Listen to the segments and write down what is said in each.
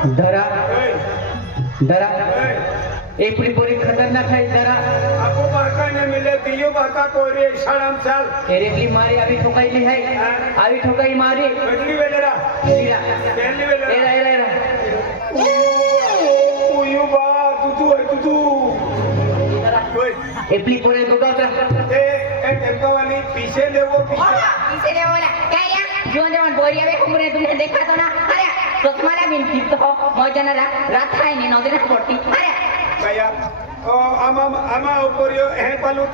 डरा डरा एक पोरी खतरनाक है डरा आपको बाका न मिले दियो बाका कोरे शरम चल एरेपली मारी अभी ठोकाई है अभी ठोकाई मारी बदली वेलेरा लीरा बदली वेलेरा एरा एरा एरा उयू बा तुतू एपली पोरे दुकान ए टेम्पा वाली पीछे ले वो पीछे ले बोला क्या या जोन जोन बोरिया में घूम रहे तुमने देखा तो ना अरे तो तुम्हारा बिन जीत हो मौजना रात है नहीं नौ दिन पड़ती अरे भैया ओ आमा ऊपरियो ए पालू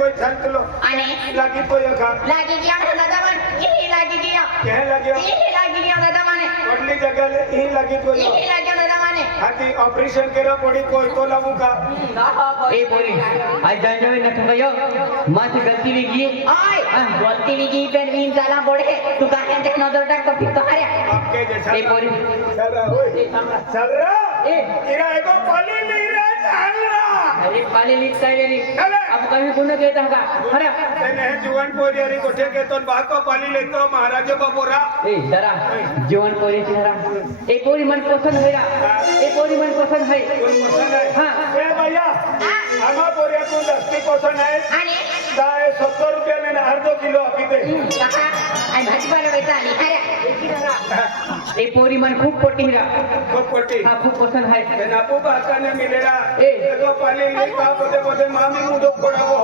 कोई छंत लो आने लागी तो यखा लागी गया दादा मन ये लागी गया कह लगी दादा माने पडली जगह ले ई लगी तो ये लागी गया दादा माने हाथी ऑपरेशन करा पड़ी कोई तो लामू का ए बोली आज जान जावे न ठोकायो माथ गलती भी की ओए गलती भी की पेन इन साला बोले तू काहे तक नजर डाक तो फिर तो अरे आपके जैसा ए बोली चल रहा ओए चल रहा ए तेरा एको पाली नहीं रहा चल रहा अरे पाली लिख साइलेली चले अब कभी गुण देता होगा अरे तेने जुवान पोरियारी कोठे के तो बाको पाली लेतो महाराज बाबूरा ए डरा जीवन पोरी चेहरा ए पोरी मन पसंद है ए पोरी मन पसंद है कोई पसंद है हां ए भैया आमा पोरिया को 10 पसंद है आने दाए 70 रुपया लेना अर्धो किलो आपी दे कहा आई भाजी वाला बेटा नहीं अरे ए पोरी मन खूब पोटी हीरा को कोटी हां खूब पसंद है तेना आपू बाका ने मिलेरा ए एको पाली ले का पदे मामी मुदो फोड़ा वो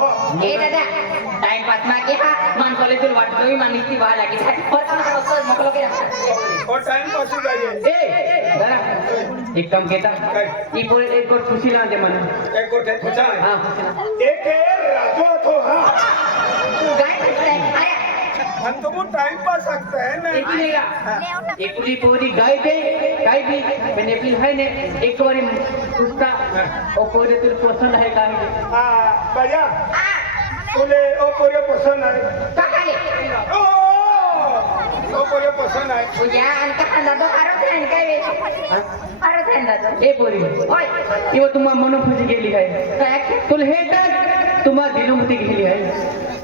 ए दादा टाइम पास मा के मन कॉलेज वाट गई मन नीति बाहर लगी है और तो मकलो के और टाइम पास हो जाए ए डरा एक काम केता ई पोरी एक और खुशी ना दे मन एक गोटे खुचा है हां एक राजो तो हां तू गाय अरे हम तो वो टाइम पास सकते हैं ना इतनेगा एकली पूरी गाय भी मैंने अपनी है ने एक बार उसका ओ कोरे तुल पसंद है काहे हां भैया तुले ओ कोरे पसंद है पकाले ओ कोरे पसंद है पूजा अंत खाना तो आरो थे इनका वे आरो थे ना तो ए पोरी ओए इव तुम्हा मनो खुशी गेली है काय तुल हे तर तुम्हा दिलो मती गेली है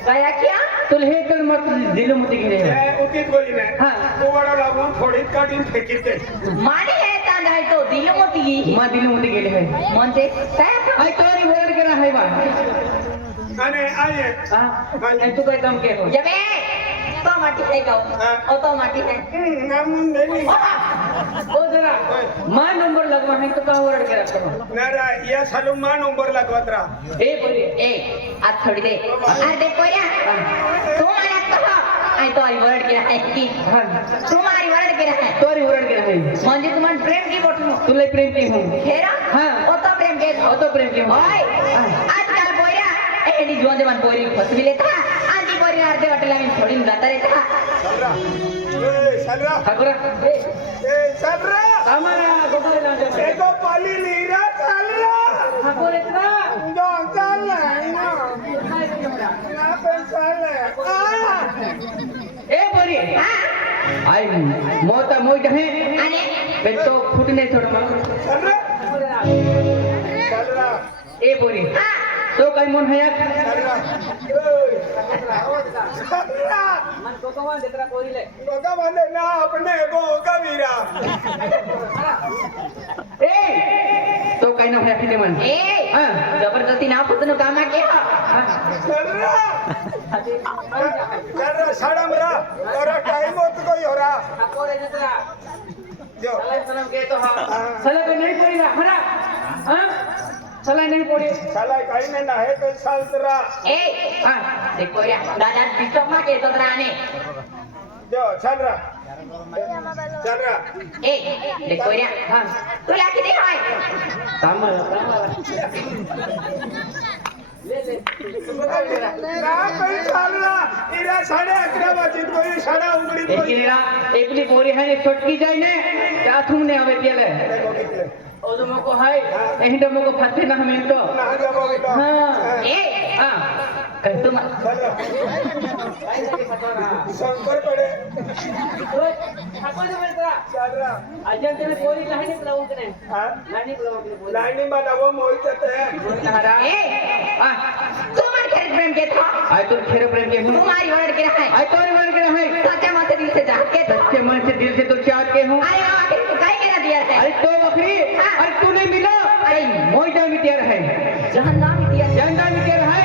काय क्या तुल हे तर मत दिलो मती गेली है ए उतित बोली ना हां वो बड़ा लागू थोड़ी काटिन फेंकीते माने है तांद है तो दिलो मोती मा दिलो मती गेली है मन से काय आई तोरी वर्ड करा है बा अने आए हां आई तू काय काम के हो जबे तो माटी है गाओ ओ तो माटी है नाम नहीं ओ जरा मा नंबर लगवा है तो का वर्ड करा करो नारा या सालू मा नंबर लगवत रहा ए पोरी ए आज छोड़ दे अरे दे कोया तुम्हारा कहो आई तो आई वर्ड के है की हां तुम्हारी वर्ड के है तोरी वर्ड करा है म्हणजे तुमान प्रेम की बोटनो तुले प्रेम की हूं खेरा हां ओ तो प्रेम के ओ तो प्रेम की हूं ओए आजकाल बोया एडी जोन जवान बोरी फसवी लेता आधी बोरी अर्धे वाटेला मी सोडून जाता रेता चल रहा ठाकुरा ए चल रहा हमारा गोपाल लांजा एको पाली लीरा चल रहा ठाकुर इतना जो चल ना पे चल ए बोरी हां आई मोता मोई है आने बे तो फुटने छोड़ मत चल रहा ए बोरी हां तो काय मन है चल रहा मन को कवा देतरा कोरीले गोगा वाले ना अपने गोगा वीरा ए तो काय ना है फिले मन ए हां जबरदस्ती ना पुतनो कामा के चल रहा सड़म रहा तेरा टाइम हो तो कोई हो रहा ठाकुर देतरा जो सलाम के तो हां सलाम को नहीं पड़ी ना हरा हां सलाम नहीं पड़ी साला कहीं में ना है तो साल तेरा ए हां देखो या दादा डिस्टर्ब मा के तो राने जो चल रहा ए देखो या हां तू लाकी दे होय काम ले ना कोई चल रहा इरा 11:30 बजे कोई साड़ा उंगली कोई एकिलेरा एकली बोरी है ने छोटकी जाय ने ताथुम ने आवे केले देखो कितने ओ तो मको है एही तो मको फसे ना हमें तो ना जाबो बेटा हां ए हां कह तुम शंकर पड़े ठाकुर दे बेटा चल रहा अजय तेरे बोरी लाइन ने प्लाऊ कने हां लाइन प्लाऊ के बोरी लाइन में ना वो मोहित है हरा ए हां तुम्हारे खेत प्रेम के था आई तो खेर प्रेम के हूं तुम्हारी वर्ड के है आई तो वर्ड के है सच्चे मन से दिल से चाहते थे सच्चे मन से दिल से तो चाहत के हूं अरे आखिर तू काहे के दिया मोयजा मिटियर है जहन्नम इतिया जंदा मिटियर है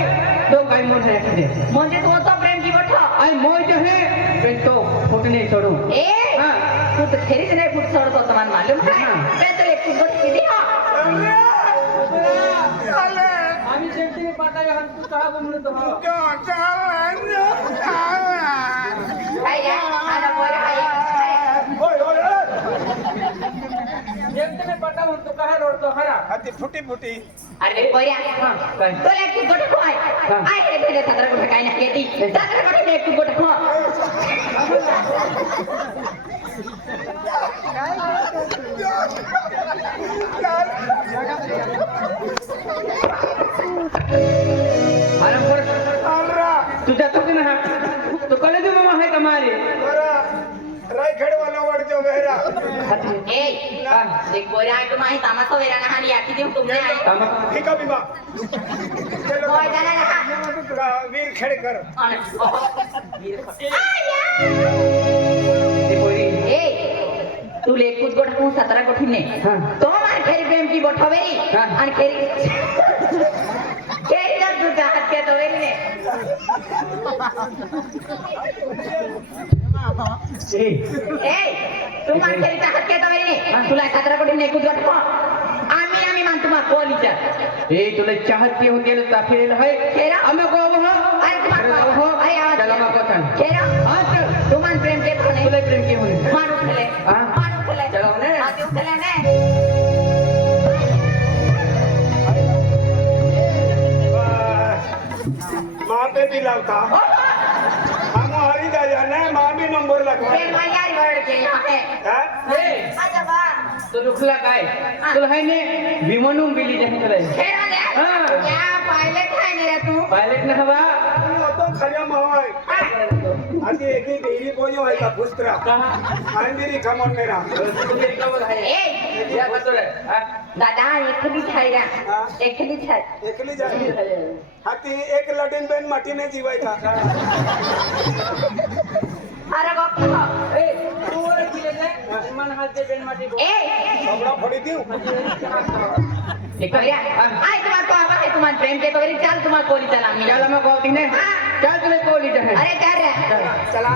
तो काय मोन है दे म्हणजे तू तो प्रेम की बठा आई मोयज है पेन तो फुटने छोड़ू ए हां तू तो खेरीच नाही फुट सोड तो समान मालूम है हाँ। मैं तो एक फुट की दिया चाले आम्ही शेवटी पाटावे हम तू कहा बोललो तो काय रे आना बोल हाय जेमते पटा म्हणतो कहा रोडतो खरा हाती फुटी फुटी अरे बोया हां काय तो एक फुट गोट खोय हाँ। आय रे भेले सदर गोट काय ना केती सदर गोट एक फुट गोट खो अरे पर चालरा तू जातो की ना तो कॉलेज मामा है कमारे बरा रायखेड वाला वडजो वेरा ए एक बोया आहे तू माही तामासो वेरा ना हानी याकी देऊ तुमने आहे फिका बिबा बोय जाना ना वीर खेडकर आणि ए तू ले कुछ गोट को 17 कोठीने हाँ। तो मार खेरी प्रेम की बोठवेरी हाँ। आणि खेरी खेरी जर तू हात के तवेरी ने ए ए तू मार खेरी हात के तवेरी ने तुला 17 कोठीने कुछ गोट को आम्ही मान तुम्हा कोलीचा ए तुला चाहत की होती है ताफेल है खेरा हमें को हो अरे तुम्हा अरे आवाज चला मा को थान खेरा हां चल तू मान प्रेम के कोने तुला प्रेम की होने मारू खेले हाँ। मारू खेले चलो ने आते खेले ने माँ पे भी लावता हम हरी जा ना माँ भी नंबर लगवा प्रेम यार वर्ड के यहाँ है हाँ? आजा बा तो दुखला काय तुला है ने विमानून बिली जहे तुला खेरा दे हाँ। क्या पायलट है मेरा तू पायलट न हवा मी होतो खऱ्या मावाय आधी एक डेरी बोयो आहे का पुस्त्रा आणि मेरी खमन मेरा ए दादा एकली छायरा एकली छाय एकली जाई हाती एक लटीन बेन माटीने जीवायचा अरे बाप ए तू वर दिले ने मन हात दे बेन माटी ए सगळा फडी देऊ भैया आई तुम्हारे को आवा है तुम्हारे प्रेम के कवरी चाल तुम्हारे कोली चला मी चल मैं कहती ने चल तुले कोली जहे अरे कर रे चला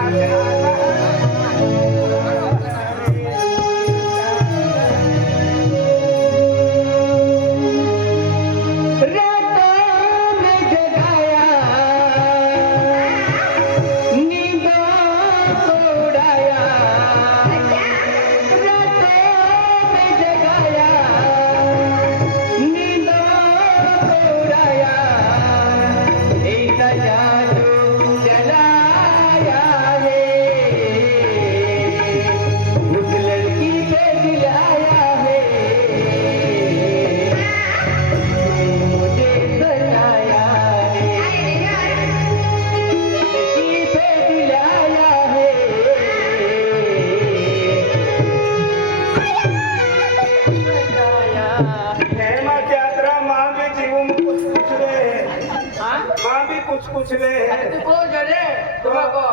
कुछ ले तू को जरे तुमको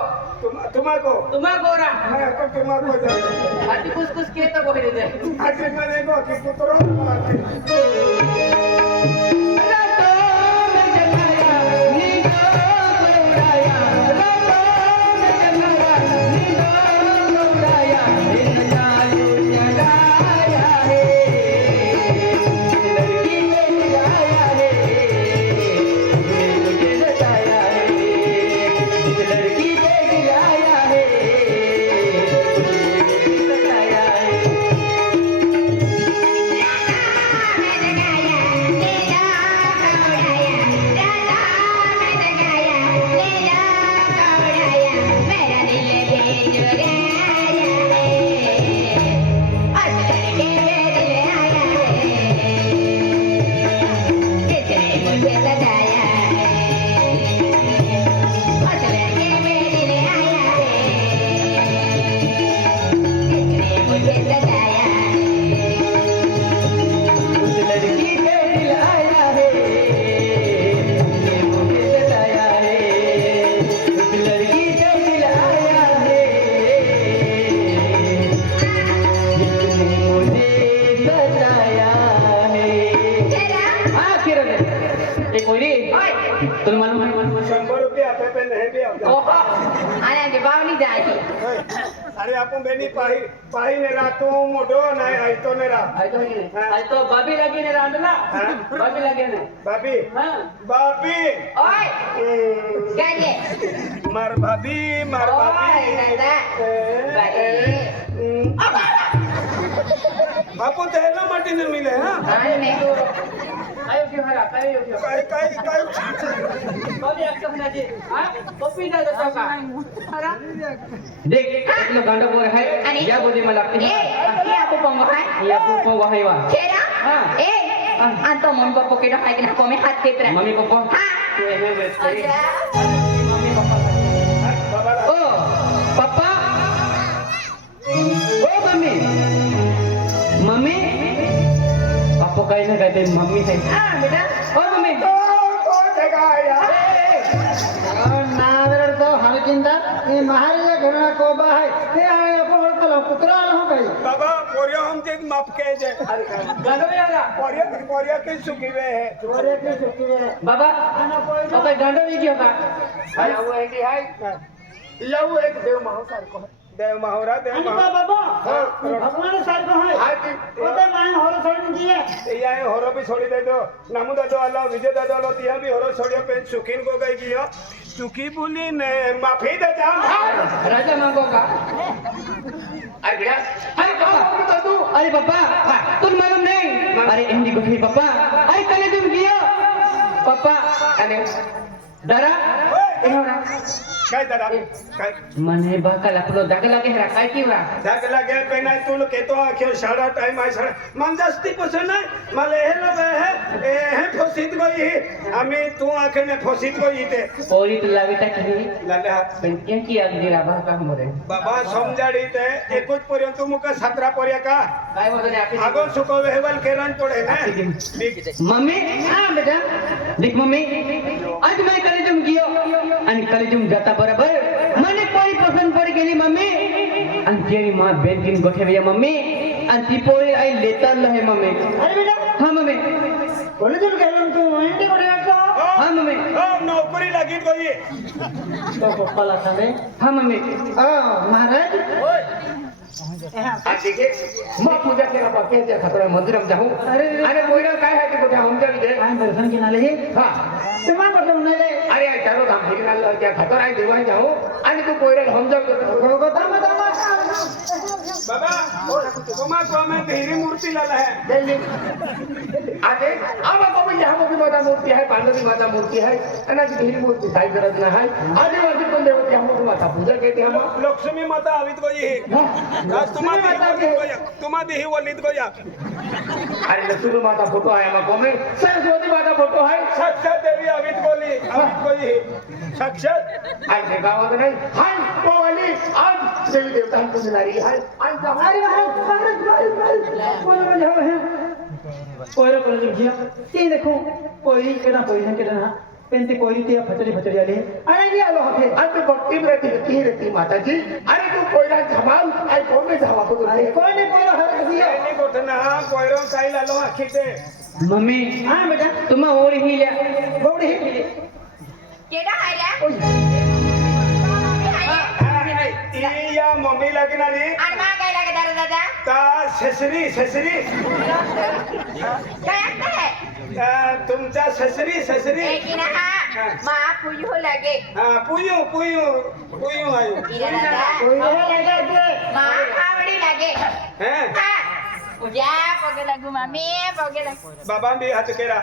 तुम्हाको तुमको रा मैं तो तुम्हाको जाने आती कुछ किए तो कोई दे आगे करेगो कि पुत्रो अरे आपण बेनी पाही नेरा तू मोठो नाही आयतो नेरा आज तो बाबी लगी ने रांधना बाबी लगे ने बाबी हां बाबी ओय काय रे मार बाबी ओय दादा बाई आपण त्याला माटीने मिले हा आणि नाही तो आयो क्यों हरा कायो क्यों काय बाबी अक्का नाजी हां पप्पी ना देता का हरा देख इतना गांडा बोर है आणि या बोली मला लागते ए हे आपो पंगो हाय या पप्पा वहाई वा खेरा हां ए anto mon papa kita hai kena kome hat ketra mummy papa ha ये है बेस्ट aja मम्मी पापा ओ पापा ओ मम्मी मम्मी पापा काय ना काय ते मम्मी है ah beda ओ मम्मी कोण जगाया नादरतो हलकिंदा ये महाराजा घरना कोबा है ते आए अपन कलो कुतरा न हो गई बाबा पोरिया हमचे माफ के जे गाना में आला पोरिया के सुखीवे है चोरे के चुकी है बाबा ओके गांडो में क्यों का याव एक है याव एक देव महासार को देव महावरा देव अनि महा बाबा भगवान सार को है ओते माय होर छोड़ दिए या होरो भी छोड़ी दे दो नामू दादो आलो विजय दादो आलो तिया भी होरो छोड़ियो पे सुखीन को गई कियो सुखी बोली ने माफी दे जा राजा मांगो का अरे बेटा अरे पापा तू अरे पापा तुम मालूम नहीं अरे हिंदी को ही पापा अरे कल तुम किया पापा अरे दरा इनोरा काय दादा काय मने बाका लापलो दागला के हरा काय की वा जाग लगे पे नाही तू केतो आख्यो साडा टाइम आहे साडा मन जास्ती पसंद नाही मला हे लगे हे फसित गई आम्ही तू आखने फसित गई ते और इत लागटा की लाले हा पण क्या की आग दिला बाका हमरे बाबा समजाडी ते एकच पर्यंत मुका 17 पर्या का काय बोलते आपी आगो सुकोवे हेवल केरन पडे ना मम्मी हां बेटा देख मम्मी आज मैं कलेजम गियो आणि कलेजम जाता बरोबर मने कोई पसंद पड़ गेली मम्मी आणि तेरी मां बेंकिन गोठेविया मम्मी आणि ती पोरी आई लेता लहे मम्मी अरे बेटा हां मम्मी बोले तुम कहलन तू इंटे को देखो हां मम्मी ओ नौकरी लगी गई तो पप्पा ला साले हां मम्मी महाराज आज देखिए मैं पूजा केला पाके त्या खतरा मंदिरम जाऊ अरे कोईला काय आहे ते कुठे हमच्या विजय काय दर्शन के नाले हां तुम्हा पटलं नाही अरे आई चालो धाम फिरनाला त्या खतरा आहे देवाय जाऊ आणि तू कोईला हमजा गोगोता मत बाबा तुम्हा को मैं धीरी मूर्ति लाला है जल्दी आगे अब बाबा यहाँ की माता मूर्ति है पांडवी माता मूर्ति है अनाज ढेरी मूर्ति साई गरज ना है आदिवासी पण देवते हम को माता पूजा कहते हम लक्ष्मी माता आवित गई है आज तुम्हा देही वलित गया अरे लक्ष्मी माता फोटो है हम को में सरस्वती माता फोटो है साक्षात देवी आवित गई है साक्षात आज गावात नाही हाय तो वाली आज देवी देवता हम पुजणारी है आज अरे महाराज बोलो जाओ है कोयरा कोयरा जिया ये देखो कोयरी केना कोयरी केना पेंते कोयरी ते फचरी फचरी आले अरे ये आलो होते आज तो भक्ति में रहती माता जी अरे तू कोयला झमाल आई कौन में जावा को अरे कोई नहीं कोयरा हर दिया नहीं गोठना कोयरो साई लालो आखीते मम्मी हां बेटा तुम और ही लिया गौड़ी केडा हाय रे या मम्मी लागणारी आणि मा काय लागे दादा ता ससरी काय आहे तुमचा ससरी एक ना हा मा पुयो लागे पुयू आयो इरा दादा कोयरा लगा के मा आवडी लागे हैं हा उद्या पगे लागू मामी पगे लागू बाबा भी हाथ केरा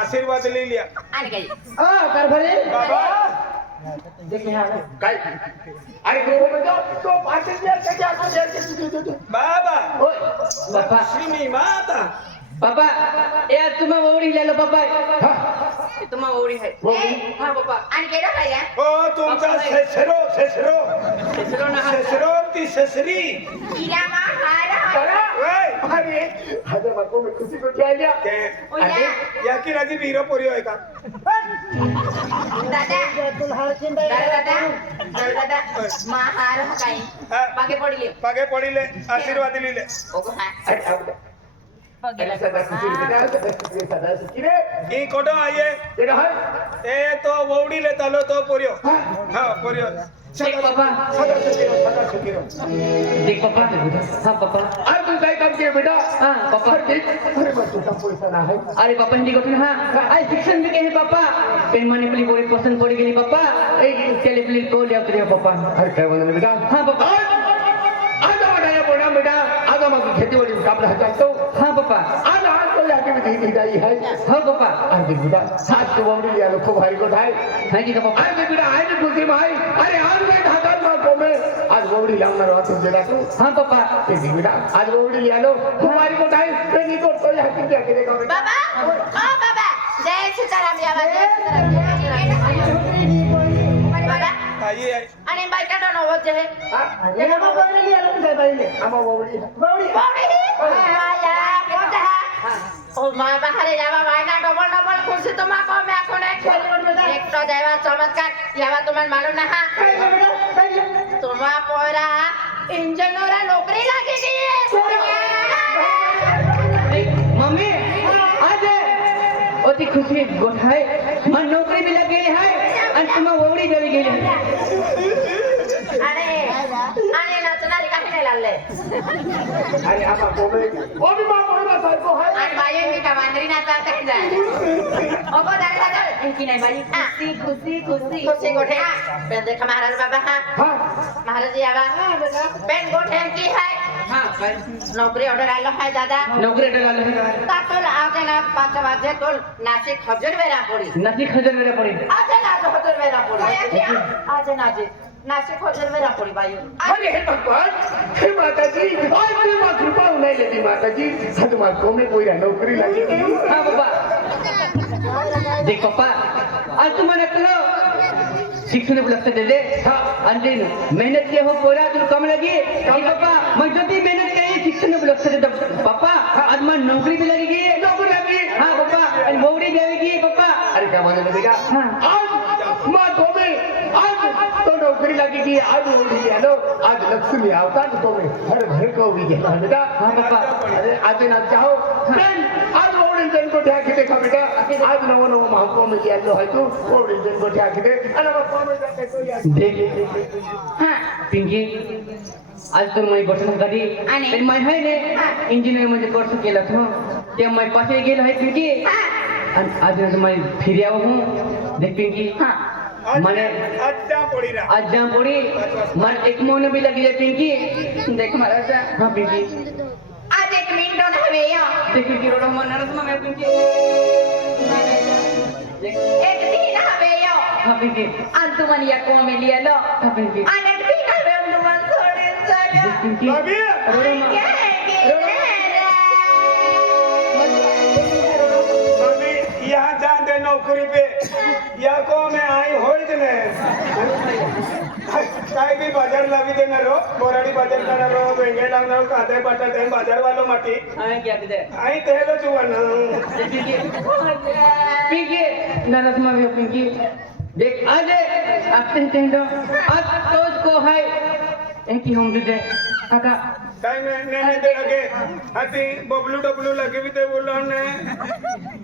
आशीर्वाद ले लिया आणि काय हां कारभारी बाबा देख यहां काय अरे को में तो पाचन दिया क्या बाबा ओए पापा लक्ष्मी माता पापा यार तुम्हें ओरी ले लो पापा हाँ तुम्हें ओरी है हाँ पापा आणि केडा हाय रे ओ तुमचा ससरो इसरो ना ससरो ती ससरी इरा मा हार ओए अरे हजर मको में खुशी को क्या लिया ते उद्या या की राजी वीरो पोरी होय का दादा तुल हर चिंता दादा मा हार काय पागे पडले पागे पडिले आशीर्वाद लिहिले ओगो हा પગેલા સદા સુખી રે બેટા સદા સુખી રે ઈ કોટો આયે બેટા હા એ તો વોવડી લેતા લો તો પોર્યો હા પોર્યો देख पापा સદા સુખી રે देख पापा हाँ पापा આ તું કઈ કામ કે બેટા हाँ पापा અરે બસ તું પૈસા ના હે अरे पापा हिंदी को हाँ आज शिक्षण भी कहे पापा पेन मनी पली बोली पसंद पड़ी गई पापा चले पली को ले उतरे पापा અરે કઈ વાંધો નહીં બેટા हाँ पापा आज बड़ा बोला बेटा आज हमारी खेती बाड़ी काम रहा तो हाँ पापा आज आज कोई एक्टिविटी नहीं गई है हाँ पापा अरे बेटा सात को बावड़ी लिया लो खूब भारी को ढाई हाँ जी का पापा अरे बेटा आज दूसरी भाई अरे आज मैं ढाकर मार को में आज बावड़ी लाऊंगा रहा तुम बेटा तू हाँ पापा ठीक बेटा आज बावड़ी लिया लो खूब भारी को ढाई नहीं तो यहाँ की क्या करेगा बेटा બાબા ઓ બાબા જય સીતારામ યાવા જય સીતારામ બાબા આયે આયે અને બાઈ કાઢો નો વચ્ચે હે ये मैं बोल लिया लोग जाए भाई ले आमा बावड़ी बावड़ी આયા પોતે ઓ મા બહારે જાવા વાયના ડબલ ડબલ ખુરશી તો માં કો મે કોને એક તો જાવા ચમત્કાર યાવા તમને માલુમ ના હા तुम्हा पोरा इंजिनियरा नौकरी लागी गई मम्मी आज अति खुशी गोठाई मन नौकरी भी लग गई है और तुम्हें वोड़ी जली गई है अरे अरे नाचनारी काहे नाही लागले अरे आमा को में वो भी मां बोला साहब को है आणि बाई मी का वांदरी नाचा काय जाय अगो दारी दादा की नाही बाई खुशी खुशी खुशी खुशी गोठे पेन देख महाराज बाबा हां हां महाराज जी आवा पेन गोठे की है हाँ नौकरी ऑर्डर आलो है दादा नौकरी डाल तातोल आवते ना 5 वाजे तो नाशिक हजर वेरा पडी नसी खजर मेरे पड़ी આજે નાચો હજર વેરા પડી આજે નાસિક હજર વેરા પડી બાઈ अरे हे भगवान हे माता जी आज भी मां कृपा नहीं लेती माता जी आज मां को में कोई नौकरी लगी हाँ पापा देख पापा आज तुम्हारे कलो शिक्षण को लक्ष्य दे दे हाँ अंतिम मेहनत के हो पूरा तुम कम लगी पापा मैं जो भी मेहनत करी शिक्षण को लक्ष्य दे दो पापा आज मैं नौकरी भी लगेगी नौकरी लगी हाँ पापा और मोड़ी जाएगी पापा अरे क्या माने बेटा हाँ आज मां को में आज तो नौकरी लगेगी आज नौकरी ले लो आज लक्ष्मी अवतार तो में हर घर को भी गया बेटा हाँ पापा अरे आज ना चाहो बेन आज ओडिन जन को ढाके देखा बेटा आज नवो नवो महाको में लिया लो है तू ओडिन जन को ढाके दे अरे बापा में जाके तो यार देख हां पिंकी आज तर मी बटन कधी आणि? आणि माय हाय ने इंजिनियर मध्ये कोर्स केला तो ते माय पासे गेलो आहे पिंकी आणि आज मैं फिर आया हूँ देख पिंकी हां माने અડ્ડા પડી રહ્યા आज जहाँ पड़ी मन एक महीने भी लगी है पिंकी देख महाराज हाँ पिंकी आज एक मिनिट न हवे या देख पिंकी रोड मन नरस में मैं पिंकी एक दिन हवे या हाँ पिंकी आणि तुम्हाला या कोमेलिया लो हाँ पिंकी आणि एक दिन हवे तुम्हाला सोडून देख जागा पिंकी ભાભી रोड ભાભી यहाँ जा दे नौकरी पे या को मैं आई होई जने काय भी बाजार लावी देना रो बोराडी बाजार करना रो वेंगे लावना कादे बटाटे बाजार वालो माटी आए क्या किधर आई तेलो जुवाना पिंकी नरस में भी पिंकी देख आज आते हैं तो आज तो को है एक ही हम दे काका काय में ने दे लगे हाथी बबलू डबलू लगे भी दे बोलो ने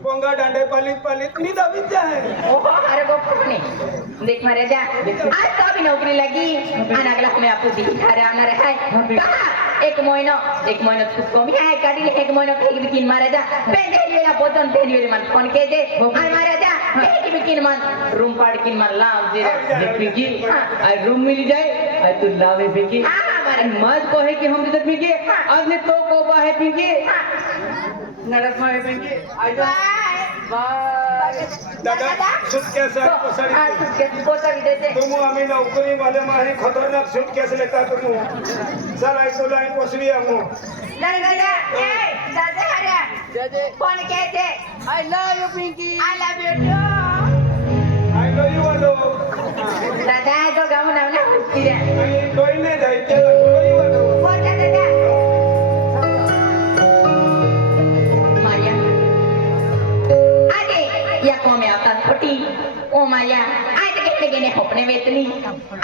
पोंगा डांडे पाली पाली नी दावी जाए ओहो अरे वो फुटने देख मारे जा आज तो अभी नौकरी लगी आणि अगला मैं आपको दिखा रहा आना रहा है कहा एक महीना खुद को भी है काटी एक महीना फेंक बिकिन मारे जा पेन वेला बोतन पेन वेले मन फोन के दे आणि मारे जा फेंक बिकिन मन रूम पाड़ किन मन लाव जे देख पिंकी आज रूम मिल जाए आज तू लावे पिंकी हां मारे मत को है कि हम दे पिंकी आज ने तो को बा है पिंकी नरस में पिंकी आज बाय दादा सुटकेस हां पसड़ी सुटकेस पोता देते तुम आम्ही नौकरी वाले माही खतरनाक सुटकेस लेता तुम चल आई तो लाइन पोसवी हमो दादा दादा ए दादा हरे दादा फोन के दे I love you Pinky I love you too I know you वालो दादा तो गाव नाव ना किरे आई कोई ने जायते कोई वालो पोता दादा माया आगे या कोमे आता छोटी ओ माया आज के गेने होपने वेतनी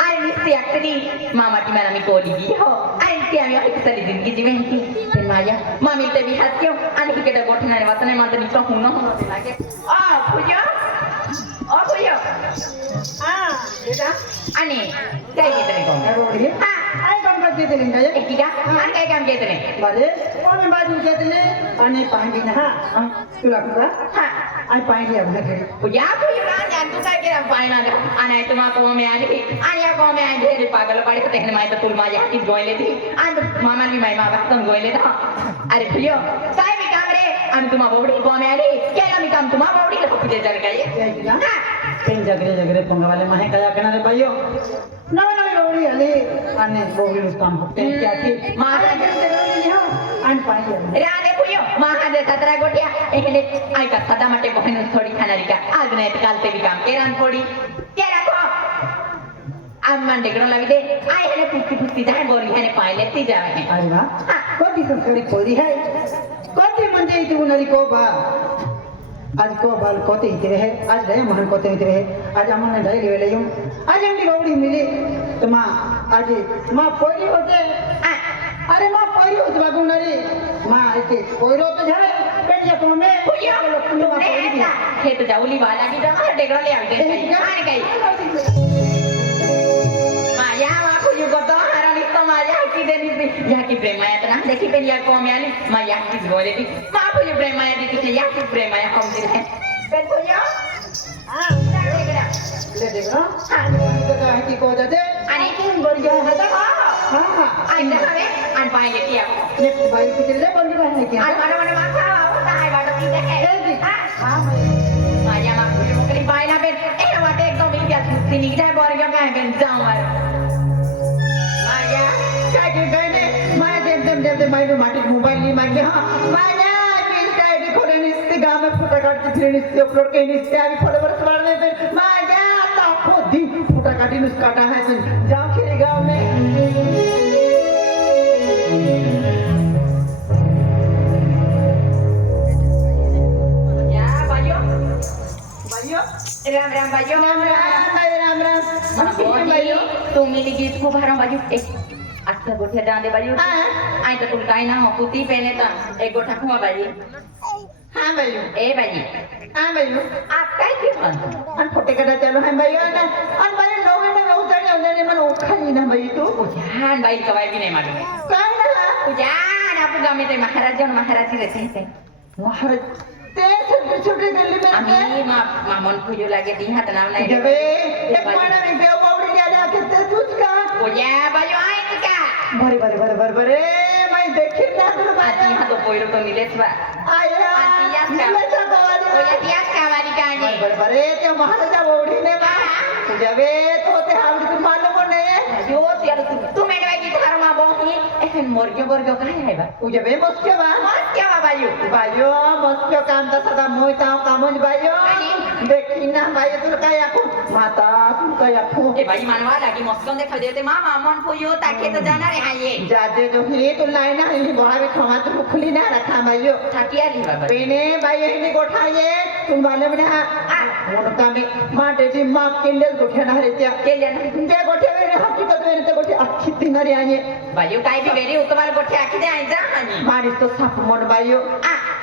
आई निस्ती अक्तनी मामा ती मला मी कोली हो आई ते आम्ही एक सारी जिंदगी जीवे की ते माया मामी ते भी हात क्यों आणि इकडे गोठणारे वाचने मात्र निका होणं होणं लागे पूजा पूजा बेटा आणि काय घेत रे कोण रोडी हा काय काम करते ते लिंगाय एक का आणि काय काम घेत रे बारे कोणी बाजू घेतले आणि पाहिली ना हा तुला कुठं हा आणि पाहिली आपल्या घरी पूजा पूजा जान तू काय केला पाहिना आणि तुम्हा को में आली आणि या को में आली रे पागल पाडी ते ने माहिती तुला माझ्या हाती गोयले ती आणि मामा मी माय मामा हातून गोयले दा अरे प्रियो काय मी काम रे आणि तुम्हा बोबडी को में आली केला मी काम तुम्हा बोबडी ला पूजे जर काय पेन जगरे जगरे पंगवाले माहे कया करणारे बाईयो नवे नवे रोडी आली आणि बोगली काम होते क्या की मारा आणि पाहिली राणे पुयो महादे 17 गोट्या एकले ऐका सदा मटे बहिण थोडी खाणारी का आज नाही तर काल ते भी काम केरान थोडी केरा को आम्मान डेकडो लावी दे आय हेने पुस्ती जाय बोरी हेने पाहिले ती जावे अरे वा कोणती संस्कारी कोरी है कोणती म्हणजे इथे उन्हाळी को बा आज को बाल कोते इथे रहे आज रहे मन कोते इथे रहे आज अमन ढाई लेवे लेयूं आज हमने बावड़ी मिली तो माँ आज माँ कोई होते अरे माँ कोई होते बागुनारी माँ इथे कोई रोते जाए पेट या कोमे पुयो तुमने ऐसा खेत जाऊली वाला की जमा डेकडो ले आवी दे आणि काही माया वा पुयो गतो हरानी तो माया की देनी या की प्रेमायात ना देखी पेन या कोमे आली माया की गोले ती मा पुयो प्रेमाया दी तुझे या की प्रेमाया हम दिल है पेन पुयो डेकडा ले देखो तो काय की को जाते आणि बन गया है हा हाँ आणि दहावे आणि पाहिले ती आपण ये बाई किती ले बन गया है क्या आणि मला म्हणे माथा होता आहे वाटत ती आहे हाँ माझ्या मागची मोकळी पाहिला बेन ए वाटे एकदम इतिहास मुक्ती निघाय बरं काय बेन जाऊ मार माझ्या काय की काय नाही माझ्या एकदम देते माझे माटी मोबाईल नी मागे हाँ माझ्या किस काय की खोले निस्ते गाव में फोटो काढते फिर निस्ते अपलोड के निस्ते आम्ही फोटो वर वाढले पे माझ्या लाखो दिन फोटो काढी नुस काटा है फिर जाओ खेरी गाव में राम राम बाजू राम राम बाजू तुम्ही गीत खूप हरा बाजू एक आता गोठ्या डांदे बाजू आई तर तुला काय ना हो पुती पेने तर एक गोठा खुआ बाजी हाँ भाई ए बाजी हाँ भाई आप काय की म्हणतो आणि फोटे काढा चालू है भाई आणि भाई नवे नवे उतरणे उतरणे मन ओखाली ना भाई तू छान बाई कवाय बी नाही मागे काय ना छान आपण गामे ते महाराज आणि महाराजी रचते महाराज ते छोटे छोटे गल्ली में आम्ही मामन पूजू लागे दी हात नाव नाही जबे एक माना मी देव बावडी गेला की ते तुझ का पूजा बाजू आहे का बरे मैं देखी ना तुला आधी हा तो पोयरो तो निलेश बा आया निलेचा बावडी ओया तियास कावारी काणे बरे ते महाराजा बावडी ने बा जबे तो ते हाल तू मालूम नाही यो त्याला तू मेडवा की धर्मा बोही एहन मोरगे काय आहे बा तू जबे मस्के बा मस्त केवा बाजू बायो मस्के काम तर सदा मोयताव कामच बायो देखी ना बायो तुला काय आखू माता तू काय आखू ए बाई मानवा लागी मस्त देखा देते मामा मन पोयो ताके तो जाणार आहे हाये जाजे जो ही तू नाही ना ही बाहर खवा तू खुली ना रखा बायो ठाकी आली बाबा पेने बायो ही गोठाये तुम मालूम ना मोनका में माटेची माप केले गोठ्या ना रे त्या केल्या ना ते गोठ्या वेरे हकीकत वेरे ते गोठे अख्खी तिनारी आहे बाजू काय बी वेरी उतवाल गोठे आखी दे आयजा आणि मारी तो साप मन बायो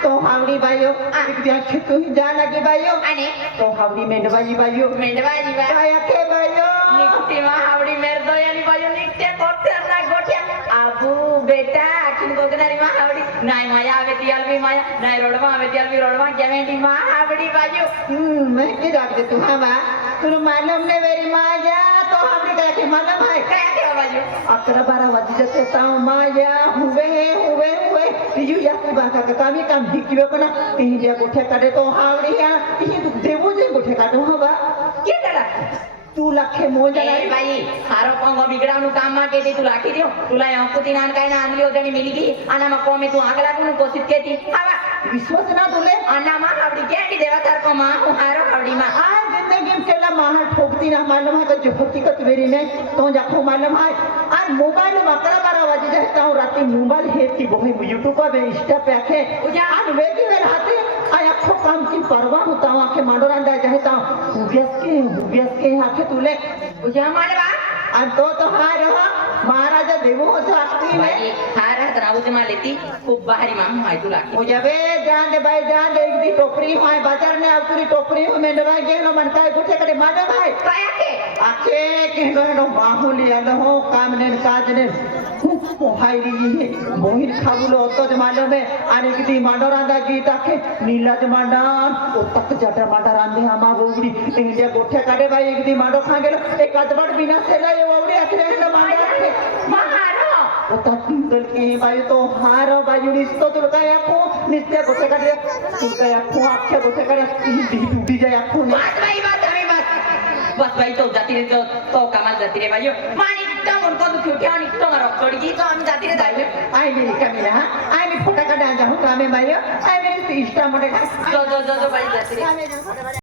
तो हावडी बायो इकदी अख्खी तू ही जा लागे बायो आणि तो हावडी मेंढबाई बायो मेंढवाजी बा काय अखे बायो निकती मा हावडी मेरदो यानी बाजू निकते कोठ्या ना गोठ्या आबू बेटा आखिन गोगनारी मा हावडी नाही माया आवे तियाल भी माया नाही रोडवा आवे तियाल भी रोडवा गेमेंडी मा हावडी बाजू मैं की डाक दे तू हवा तुम मालूम ने वेरी माया तो हावडी काय के मालूम है काय ते बाजू 11-12 वाजले जाते ताव माया हुवे तिजू या की बाका का कामी काम दिखियो कोना तिही ज्या गोठ्या काढे तो हावडी या तिही तू देवो जे गोठ्या काढू हवा के त्याला तू लाखे मोजा ए बाई हारो पंग बिगडावनु काम मा केती तू लाखी देऊ तुला यांकुती नान काय ना आणली होती मिली की आणि मग कोमे तू आग लागून कोशिश केती हवा विश्वास ना तुले अन्ना मा हावडी केटी देवा तार को मा हारो हावडी मा आज जिंदगी में केला माहा ठोकती ना मालूम है जो हकीकत वेरी में तो जाखो मालूम है आज मोबाइल में 11-12 बजे जाता हूँ रात मोबाइल है कि वो यूट्यूब पे इंस्टा पे आखे आज वेगी में रहते आय आखो काम की परवाह होता हूँ आखे माडोरांडा जाता हूँ उबियस के आखे तुले उजा मानवा आज तो हार महाराजा देवो तो आखती बाई है हारा राऊत मालेती खूप भारी माम हाय तुला हो जावे जान दे भाई जान दे एक दी टोकरी होय बाजार ने आपुरी टोकरी हो में दवाई गेलो मन काय गुठे करे माडो भाई काय के आखे के नो माहुली आलो हो काम ने काज ने हायरी ये मोहित खाबुलो तो जे मालो में आणि किती मांडो रांदा गीत आखे नीलाज मांडा ओ तक जटा मांडा रांदे आमा गोगडी इंडिया गोठे काढे भाई एक दी मांडो खा गेलो एक अजबड बिना सेला ये ओवडी असले न मांडा महारा ओ तक तुल की बाई तो हार बाई निस्तो तुल काय आखो निस्त्या गोठे काढे तुल काय आखो आखे गोठे काढे डी जाय आखो बस बाई तो जाती रे तो कामाल जाती रे बाई मानी टमन को तू ठेव आणि टमारो चोडी की तो आम्ही जाती रे जाय आई मेरी कमीना आई मी फोटा काढा जाऊ कामे बाई आई मेरी इष्टा मोठे जो बाई जाती रे